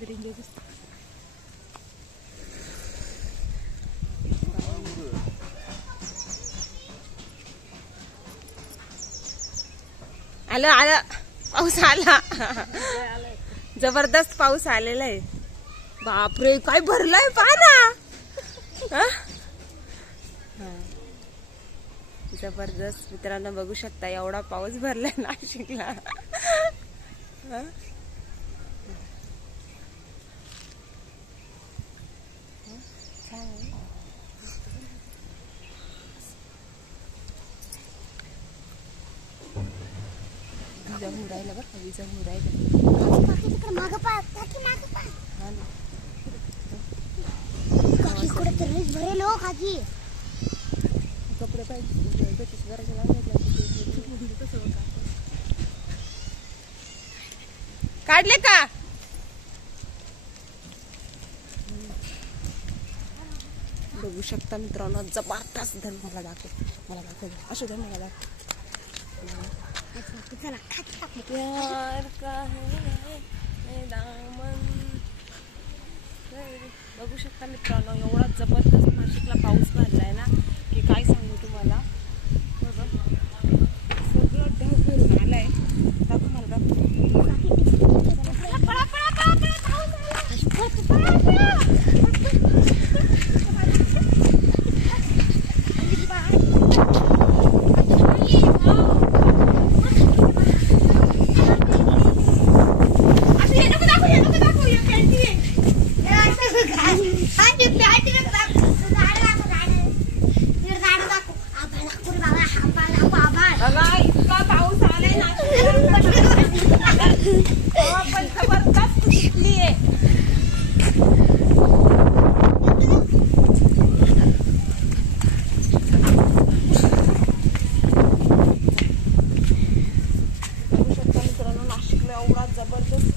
तरी enjoy दिसतं. आलं आलं. पाऊस आला. जबरदस्त पाऊस आलेला आहे. बापरे काय भरलाय पहा ना. जबरदस्त. मित्रांनो बघू शकता एवढा पाऊस भरलाय नाशिकला. विजा मुरायला बघ विजा मुरायला मागं पहा काकी मागं पहा हा ना. काकी कुठे तरी भरेल हो काकी कपडे पाहिजे. लागले काढले का? बघू शकता मित्रांनो जबरदस्त धन मला दाखव. मला दाखव. असं धन मला दाखव. चला का बघू शकता मित्रांनो एवढा जबर pasaportes